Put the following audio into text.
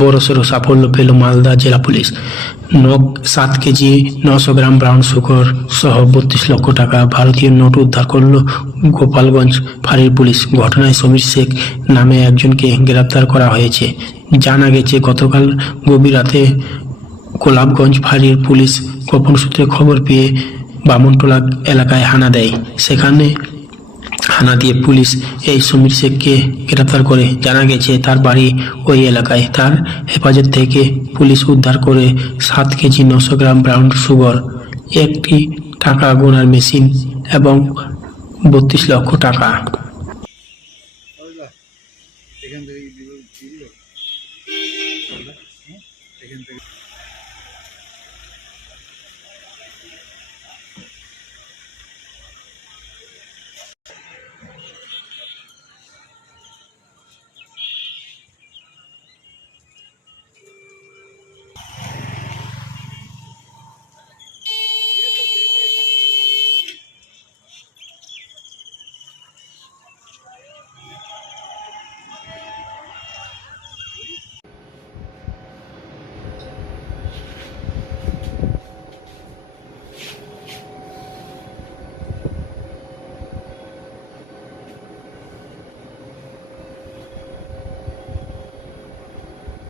বড়সড় সাফল্য পেল মালদা জেলা পুলিশ। নগ সাত কেজি নশো গ্রাম ব্রাউন সুগার সহ বত্রিশ লক্ষ টাকা ভারতীয় নোট উদ্ধার করল গোপালগঞ্জ ফাঁড়ির পুলিশ। ঘটনায় সমীর শেখ নামে একজনকে গ্রেপ্তার করা হয়েছে। জানা গেছে, গতকাল গভীর রাতে গোলাপগঞ্জ ফাঁড়ির পুলিশ গোপন সূত্রে খবর পেয়ে বামনটোলা এলাকায় হানা দেয়। সেখানে হানা দিয়ে পুলিশ এই সমীর শেখকে গ্রেফতার করে। জানা গেছে, তার বাড়ি ওই এলাকায়। তার হেফাজত থেকে পুলিশ উদ্ধার করে সাত কেজি নশো গ্রাম ব্রাউন সুগার, একটি টাকা গোনার মেশিন এবং বত্রিশ লক্ষ টাকা। এখান থেকে